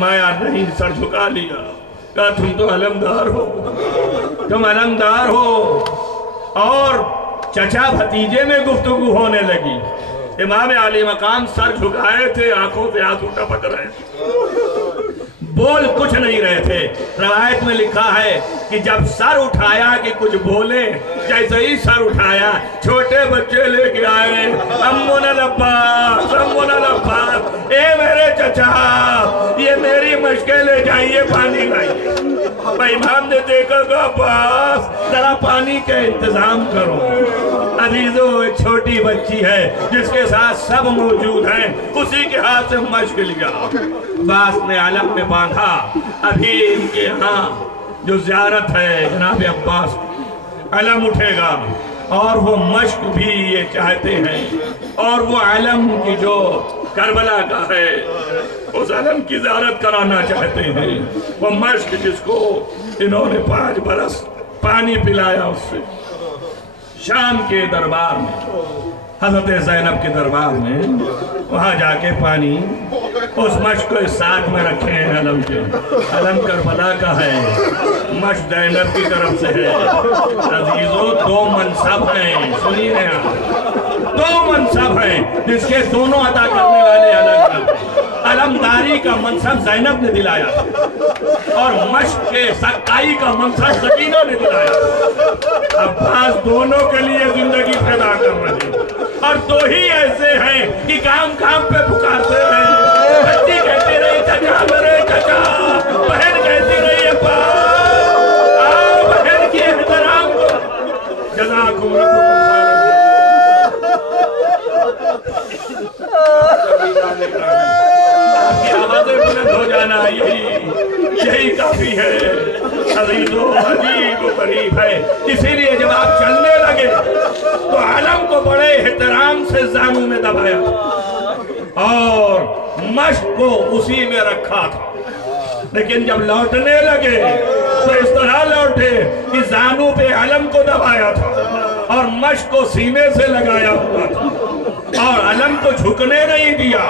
मैं नहीं सर झुका लिया, कहा तुम तो अलमदार हो, तुम अलमदार हो। और चचा भतीजे में गुफ्तगू होने लगी। इमाम आली मकाम सर झुकाए थे, आंखों से आंसू टपक रहे थे, बोल कुछ नहीं रहे थे। रवायत में लिखा है कि जब सर उठाया कि कुछ बोले, जैसे ही सर उठाया छोटे बच्चे लेके आए, अम्मुना लब्बास, अम्मुना लब्बास, ए मेरे चचा ये मेरी मशकें ले जाइए, पानी लाइए। इमाम ने देखा कि अब्बास जरा पानी का इंतजाम करो। अजीजों, एक छोटी बच्ची है जिसके साथ सब मौजूद हैं, उसी के हाथ से मशक लिया, अब्बास ने आलम में बांधा। अभी इनके यहाँ जो ज़ियारत है जनाब अब्बास, अलम उठेगा और वो मशक भी ये चाहते हैं, और वो अलम की जो करबला का है उस अलम की ज़ियारत कराना चाहते हैं। वो मशक जिसको इन्होंने 5 बरस पानी पिलाया, उससे शाम के दरबार में, हज़रत ज़ैनब के दरबार में, वहाँ जाके पानी उस मशक को साथ में रखे हैं अलम के। अलम करबला का है, मशक ज़ैनब की तरफ से है। अजीजों, 2 मनसब हैं, सुनिए आप, 2 मनसब हैं जिसके दोनों अदा करने वाले अलग हैं। अलमदारी का मनसब ज़ैनब ने दिलाया और मशक के सकाई का मनसब सकीना ने दिलाया। अब्बास दोनों के लिए जिंदगी पैदा कर रहे हैं, और 2 ही ऐसे हैं कि काम काम पे पुकारते रहे। बच्ची कहती रही चचा मेरे चचा, बहन कहती रही अब्बा, आओ बहन की एहतराम को। जज़ाकुम आपकी आवाज़ें बुलंद हो जाना यही काफी है। अजीजों, अजीब गरीब है। इसीलिए जब आप चलने लगे तो आलम को बड़े एहतराम से जानू में दबाया और मशक को उसी में रखा था। लेकिन जब लौटने लगे तो इस तरह लौटे कि जानू पे आलम को दबाया था और मशक को सीने से लगाया हुआ था, और अलम को झुकने नहीं दिया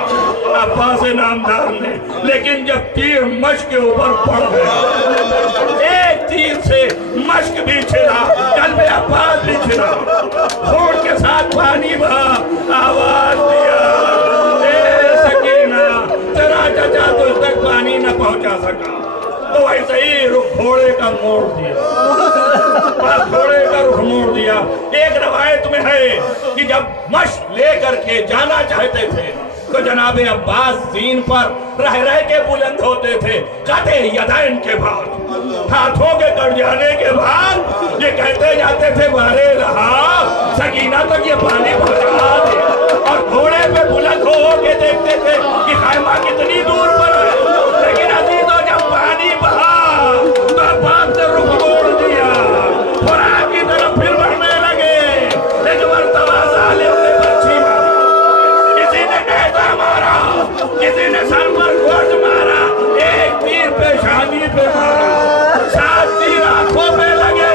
अब्बास नामदार ने। लेकिन जब तीर मशक के ऊपर पड़ गया, एक तीर से मशक भी छिड़ा, कल्बे अब्बास भी छिड़ा, खून के साथ पानी बहा, आवाज दिया, ए सकीना, तेरा चचा तुझ तक पानी न पहुंचा सका। तो ऐसे ही रुख घोड़े का मोड़ दिया, घोड़े का रुख मोड़ दिया। एक रवायत में है कि जब मशक लेकर के जाना चाहते थे तो जनाबे अब्बास दीन पर रह रह के बुलंद होते थे। काते यदैन के बाद, हाथों के कट जाने के बाद ये कहते जाते थे बारे रहा सकीना तक ये पानी पहुंचा दे, और घोड़े पे बुलंद हो के देखते थे कि खैमा कितनी दूर पर है। लेकिन अजीजों, जब पानी बहा तो अब्बास ने रुख मोड़ दिया और आगे तरफ फिर बढ़ने लगे। एक मरतबा जालिम ने बच्ची मारी, किसी ने कहता मारा, किसी ने सर पर गोट मारा, एक तीर पेशानी पे मारा, 7 तीर आंखों पे लगे,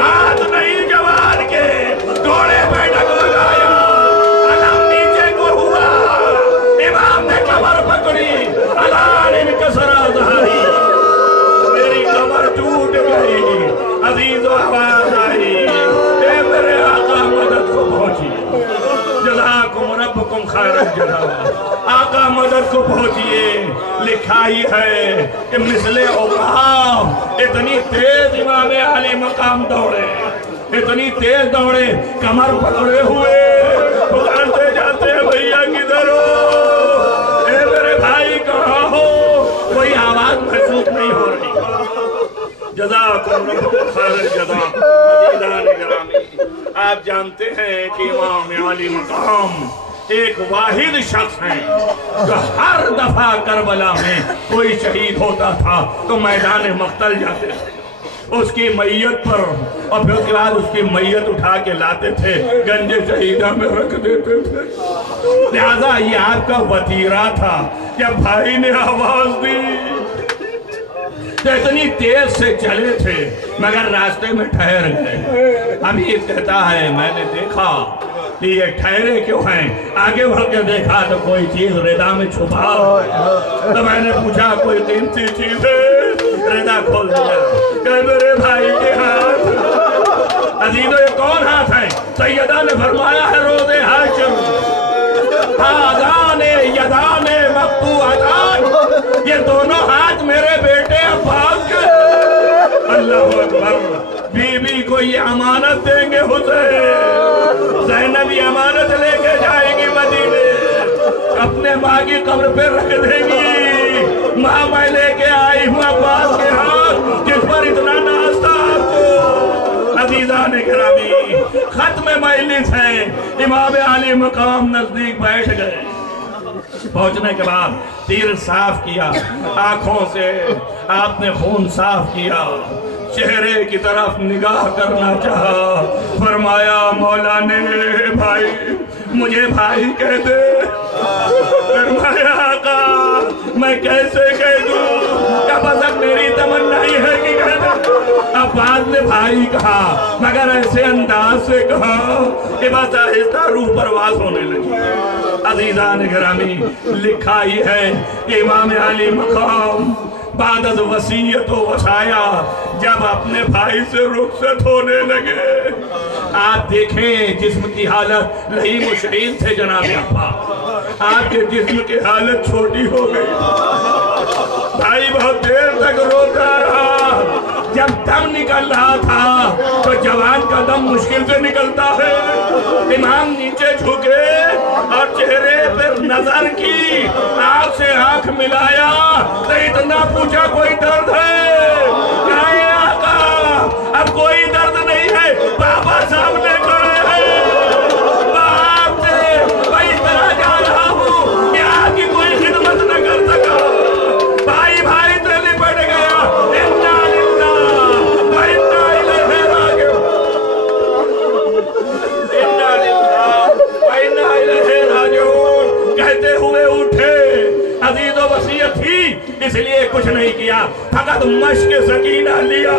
हाथ नहीं जवान के घोड़े पे डगमगाया, अलम नीचे को हुआ, इमाम ने कमर पकड़ी, अलान इनकसरा ज़हरी, मेरी कमर टूट गई। अजीजों, आवाज आई, ए मेरे आका मदद को पहुंचिए, जज़ाकुम रब्बुकुम खैरल जज़ा, आका मदद को पहुंचिए। लिखा ही है कि मिसले औकाफ इतनी तेज इमाम आली मकाम दौड़े, इतनी तेज दौड़े, कमर पकड़े हुए पुकारते जाते हैं, भैया किधर हो, ए मेरे भाई कहाँ हो। कोई आवाज महसूस नहीं हो रही। जज़ाकुम रब्बुकुम खैरल जज़ा। अज़ीज़ान गिरामी, आप जानते हैं कि इमाम आली मकाम एक वाहिद शख्स है जो हर दफा करबला में कोई शहीद होता था तो मैदान मक्तल जाते थे, उसकी मैयत पर, और फिर उसके बाद उसकी मैयत उठा के लाते थे, गंजे शहीदा में रख देते थे। लिहाजा ये आपका वतीरा था। जब भाई ने आवाज दी तो इतनी तेज से चले थे मगर रास्ते में ठहर गए। अमीर कहता है मैंने देखा ये ठहरे क्यों हैं? आगे बढ़ के देखा तो कोई चीज रेदा में छुपा। तो मैंने पूछा कोई कीमती चीज है? रेदा खोल दिया, कहे मेरे भाई के हाथ। अजीजों ये कौन हाथ है? सैयदा ने फरमाया है रोज़े हाशिम, हादाने यदाने मक़तूअतान, ये दोनों हाथ मेरे बेटे अब्बास के। अल्लाहु अकबर। बीबी को ये अमानत देंगे हुसैन, ज़ैनब ये अमानत लेके जाएंगी मदीने, अपने माँ की कब्र पे रख देंगी। माँ मैं लेके आई हूँ अब्बास के हाथ जिस पर इतना नाज था आपको। अज़ीज़ान गिरामी, खत्म मजलिस है, इमाम आली मकाम नजदीक बैठ गए। पहुंचने के बाद तीर साफ किया, आंखों से आपने खून साफ किया, चेहरे की तरफ निगाह करना चाहा, फरमाया मौला ने भाई मुझे भाई कह दे। फरमाया आका मैं कैसे कह दूं, क्या बस अब मेरी तमन्ना ही है कि कह दे। अब बाद में भाई कहा, मगर ऐसे अंदाज से कहा कि बस आहिस्ता रूह परवास होने लगी। अज़ीज़ान गिरामी, लिखा ही है कि इमाम अली मकाम बाद अज़ वसीयत व वसाया जब अपने भाई से रुखसत होने लगे। आप देखें जिस्म की हालत लहीम व शहीद थे जनाब अब्बास, आपके जिस्म की हालत छोटी हो गई। भाई बहुत देर तक रोता रहा। जब दम निकल रहा था तो जवान का दम मुश्किल से निकलता है। इमाम नीचे झुके और चेहरे पर नजर की, आंख से आंख मिलाया तो इतना पूछा कोई दर्द है? कहे आका अब कोई दर्द नहीं है, बाबा सामने खड़े हैं। बाप से मैं इस तरह जा रहा हूँ कि आपकी कोई खिदमत न कर सका। भाई भाई से लिपट गया। इन्ना लिल्लाह व इन्ना इलैहि राजिऊन, इन्ना लिल्लाह व इन्ना इलैहि राजिऊन कहते हुए उठे। अजीजो वसीयत थी इसलिए कुछ नहीं किया, फकत मश्क सकीना लिया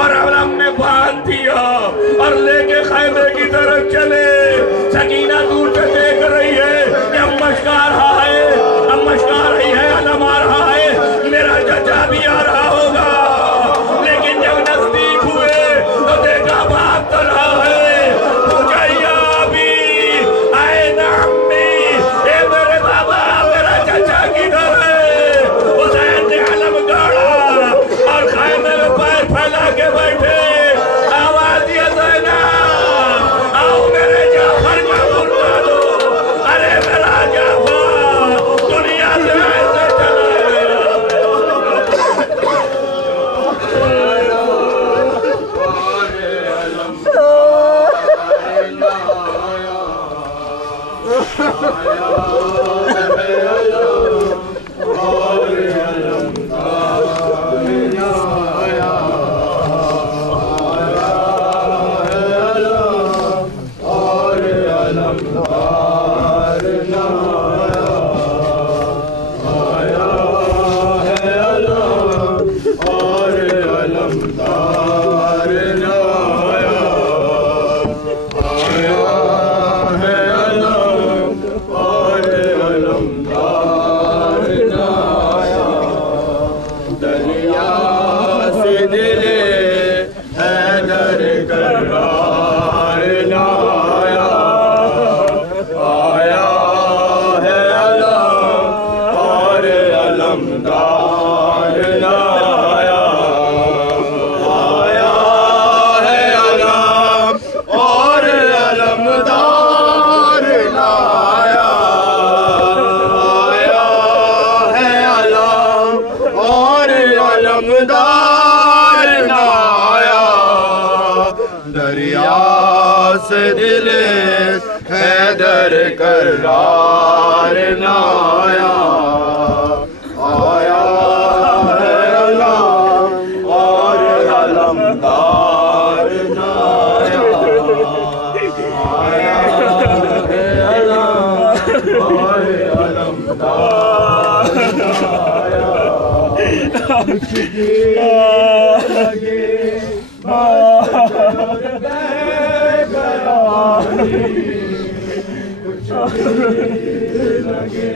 और अलम में बांध दिया और लेके खैमे की तरफ चले। सकीना दूर से देख रही है कि अब मश्क आ रहा है, अब मश्क आ रही है, अलम आ रहा है, मेरा चचा भी आ रहा होगा। लेकिन जब नजदीक हुए तो देखा बाप तो रहा है। पूछा या अभी आए ना अम्मी, ए मेरे बाबा मेरा चचा किधर है? हुसैन ने अलम गाड़ा और खैमे में पैर फैला के बैठे। आवाज दिया ज़ैनब आओ मेरे जाफर का मुर्दा दो। अरे मेरा जाफर दुनिया से ऐसे चला गया। करार नाया आया है अलम और अलमदार नाया आया है अलम और अलमदार नाया लगे लगे